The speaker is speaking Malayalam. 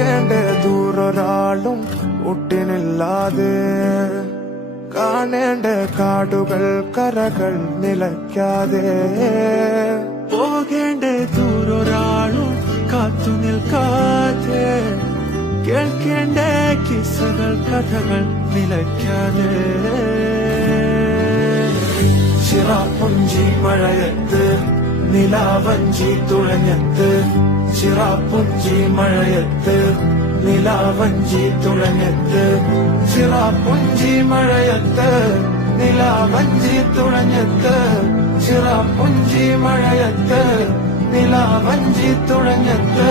പോകേണ്ട ദൂരൊരാളും ഒട്ടിനില്ലാതെ കാണേണ്ട കാടുകൾ കരകൾ നിലയ്ക്കാതെ പോകേണ്ട ദൂരൊരാളും കാത്തു നിൽക്കാതെ കേൾക്കേണ്ട കിസ്സകൾ കഥകൾ നിലയ്ക്കാതെ ചിറാപ്പുഞ്ചി മഴയത്ത് നിലാവഞ്ചി തുഴഞ്ഞത്ത് ചിറാപ്പുഞ്ചി മഴയത്ത് നിലാവഞ്ചി തുഴഞ്ഞത്ത് ചിറാപ്പുഞ്ചി മഴയത്ത് നിലാവഞ്ചി തുഴഞ്ഞത്ത് ചിറാപ്പുഞ്ചി മഴയത്ത് നിലാവഞ്ചി തുഴഞ്ഞത്ത്